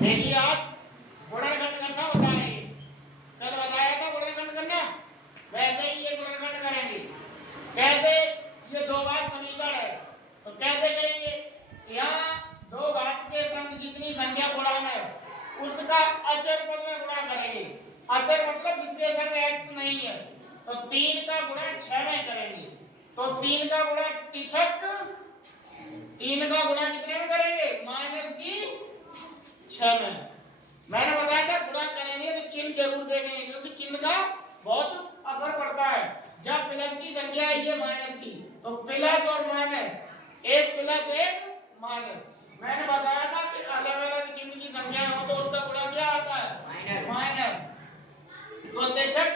देखिए आज गुणनखंड करना बता रहे हैं। कल बताया था गुणनखंड करना, वैसे ही ये गुणनखंड करेंगे। कैसे? ये दो घात समीकरण है, तो कैसे करेंगे? यहाँ दो घात के संग जितनी संख्या गुणाना है उसका अचर पद में गुणा करेंगे। अचर मतलब जिसके संग x नहीं है, तो 3 का गुणा 6 में करेंगे। तो 3 का गुणा तिछक, 3 का गुणा कितने में करेंगे? माइनस की 6 में। मैंने बताया था गुणा करेंगे तो चिन्ह जरूर देखेंगे, क्योंकि चिन्ह का बहुत असर पड़ता है। जब प्लस की संख्या है ये माइनस की, तो प्लस और माइनस, एक प्लस एक माइनस। मैंने बताया था कि अलग अलग चिन्ह की संख्या हो तो उसका गुणा क्या आता है? माइनस। तो तिछक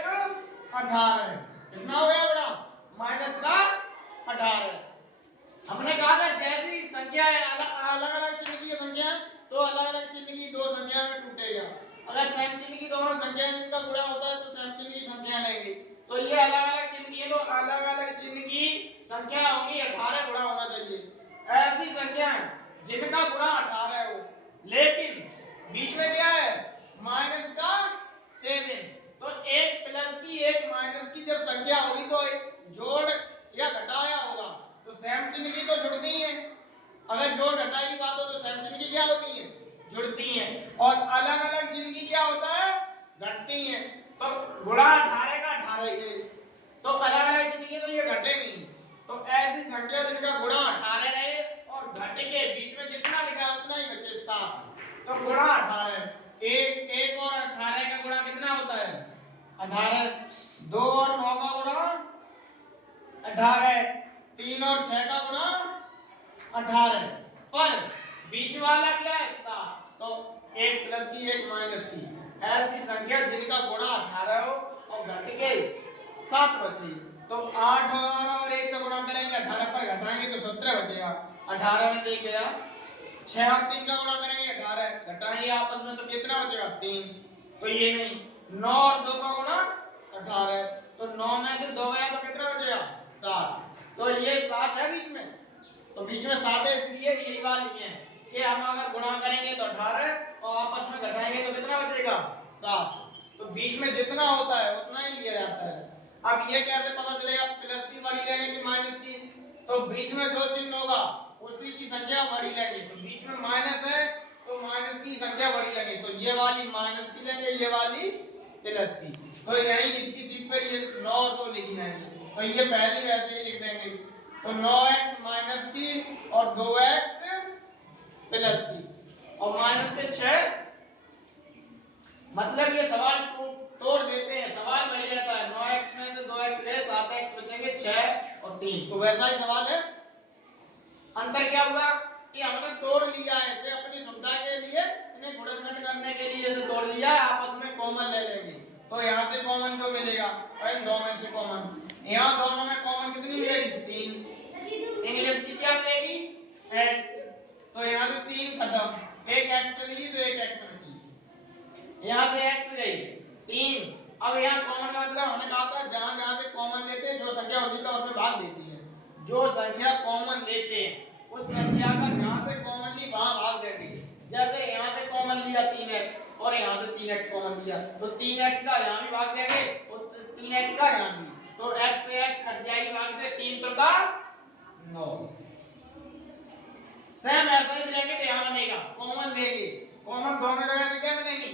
18 कितना हो गया बड़ा? माइनस का 18। हमने कहा था जैसी संख्या है अलग अलग चिन्ह की संख्या है तो अलग अलग चिन्ह की दो संख्या में टूटेगा। अगर सम चिन्ह की दोनों संख्याएं जिनका गुणा होता है तो सम चिन्ह की संख्या लेंगे। तो ये अलग अलग चिन्ह की है तो अलग अलग चिन्ह की संख्या होगी 18 गुणा होना चाहिए। ऐसी संख्याएं जिनका गुणा 18 हो, लेकिन बीच में क्या है? माइनस का 7। तो एक प्लस की एक माइनस की जब संख्या होगी तो जोड़ या घटाया होगा, तो सम चिन्ह की तो जुड़ती है। अगर जोड़ घटाई की बात हो तो सम चिन्ह की क्या होती है? जुड़ती हैं। और अलग अलग चिन्ह की क्या होता है? घटती हैं। तो गुणा 18 का 18 ही है, तो अलग अलग चिन्ह की तो ये घटेगी। तो ऐसी संख्या जिनका गुणा 18 रहे और घट के बीच में जितना लिखा है उतना ही बचे 7, तो गुणा 18। एक और 18 का गुणा कितना होता है? 18। 2 और 9 का गुणा 18। 3 और 6 का गुणा 18। पर बीच वाला क्या है? 7। तो एक प्लस की एक माइनस की, ऐसी संख्या जिनका गुणा 18 हो और घट के 7 बचे, तो 8 और 1 का गुणा करेंगे 18 पर घटाएंगे तो 17 बचेगा। 18 में देख गया 6 और 3 का गुणा करेंगे 18, घटाएंगे आपस में तो कितना बचेगा? 3। तो ये नहीं, 9 और 2 का गुणा 18, तो 9 में से 2 गया तो कितना बचेगा? 7। तो ये 7 है बीच में, तो बीच में 7 है इसलिए यही वाली है कि हम अगर गुणा करेंगे तो 18 और आपस में घटाएंगे तो कितना बचेगा? 7। तो बीच में जितना होता है उतना ही लिया जाता है। अब ये कैसे पता चलेगा प्लस की बड़ी लेंगे कि माइनस की? तो बीच में जो चिन्ह होगा उसी की संख्या बड़ी लेंगे। तो बीच में माइनस है तो माइनस की संख्या बड़ी लेंगे, तो ये वाली माइनस की लेंगे, ये वाली प्लस की। तो यही इसकी सीट पे ये 9 तो लिखी जाएंगे, तो ये पहली वैसे ही लिख देंगे। तो 9x माइनस की और 2x प्लस की और माइनस के 6। मतलब ये सवाल तोड़ देते हैं, सवाल वही रहता है 9x में से 2x गए 7x बचेंगे 6 और 3, तो वैसा ही सवाल है। अंतर क्या हुआ कि हमने तोड़ लिया है इसे अपनी सुविधा के लिए, इन्हें गुणनखंड करने के लिए इसे तोड़ लिया, आपस में कॉमन ले लेंगे। तो यहाँ से कॉमन जो मिलेगा और इन दोनों में से कॉमन, यहाँ दोनों में कॉमन कितनी मिलेगी? 3। इंग्लिश की क्या मिलेगी? x। तो यहाँ से 3 खत्म, एक x चली तो एक x बची, यहाँ से x गई 3। अब यहाँ कॉमन का मतलब हमने कहा था जहां जहां से कॉमन लेते हैं जो संख्या उसी का उसमें भाग देती है। जो संख्या कॉमन लेते हैं उस संख्या का जहां से कॉमन ली वहां भाग देंगे। जैसे यहाँ से कॉमन लिया 3x और यहाँ से 3x कॉमन लिया, तो 3x का यहाँ भी भाग देंगे और 3x का यहाँ भी, तो x से x कट जाएगी भाग से, 3 तो का 9। सेम ऐसा ही मिलेगा, ध्यान बनेगा कॉमन लेंगे, कॉमन दोनों जगह से क्या मिलेगी?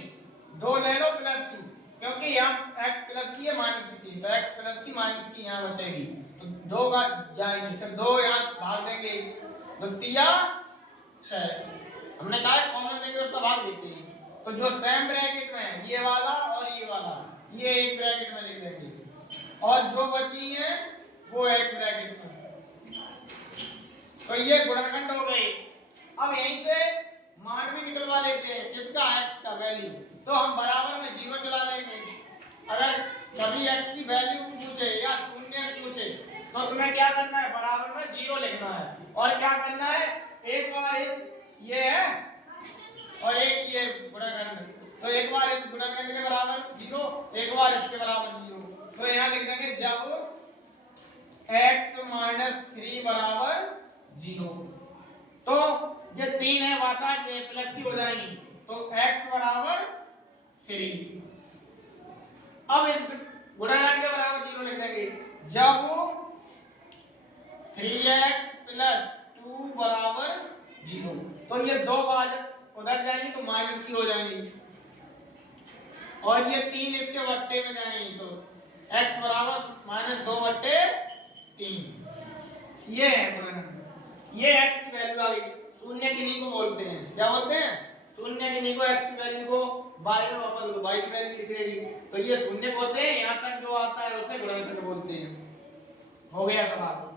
2 ले लो प्लस की, क्योंकि यहाँ x प्लस की है माइनस की 3, तो x प्लस की माइनस की यहाँ बचेगी, तो 2 का जाएगी, फिर 2 यहाँ भाग देंगे, 2 तिया 6। हमने कहा कॉमन लेंगे उसका भाग देते हैं। तो जो सेम ब्रैकेट में है ये वाला और ये वाला, ये एक ब्रैकेट में लिख देंगे और जो बची है वो एक ब्रैकेट में। तो ये गुणनखंड हो गए। अब यहीं से मान भी निकलवा लेते हैं किसका? x का वैल्यू। तो हम बराबर में 0 चला लेंगे। अगर कभी x की वैल्यू पूछे या शून्य पूछे तो तुम्हें क्या करना है? बराबर में 0 लिखना है। और क्या करना है? एक बार इस ये है और एक ये गुणनखंड, तो एक बार इस गुणनखंड के बराबर 0, एक बार इसके बराबर 0। तो यहाँ लिख देंगे जब x माइनस 3 बराबर 0, तो ये 3 है वासा ये प्लस की हो जाएगी, तो x बराबर 3। अब इस गुणनखंड के बराबर 0 लिख देंगे जब 3x + 2 बराबर 0। तो ये दो भाजक उधर जाएंगी तो माइनस की हो जाएंगी और ये 3 इसके बट्टे में जाएंगी तो x बराबर -2/3। ये है गुणनखंड। ये x की वैल्यू आ गई। शून्य किन्हीं को बोलते हैं, क्या बोलते हैं? शून्य किन्हीं को, x की वैल्यू को y में वापस लो, y की वैल्यू लिख देगी तो ये शून्य बोलते हैं। यहां तक जो आता है उसे गुणनखंड बोलते हैं। हो गया सवाल।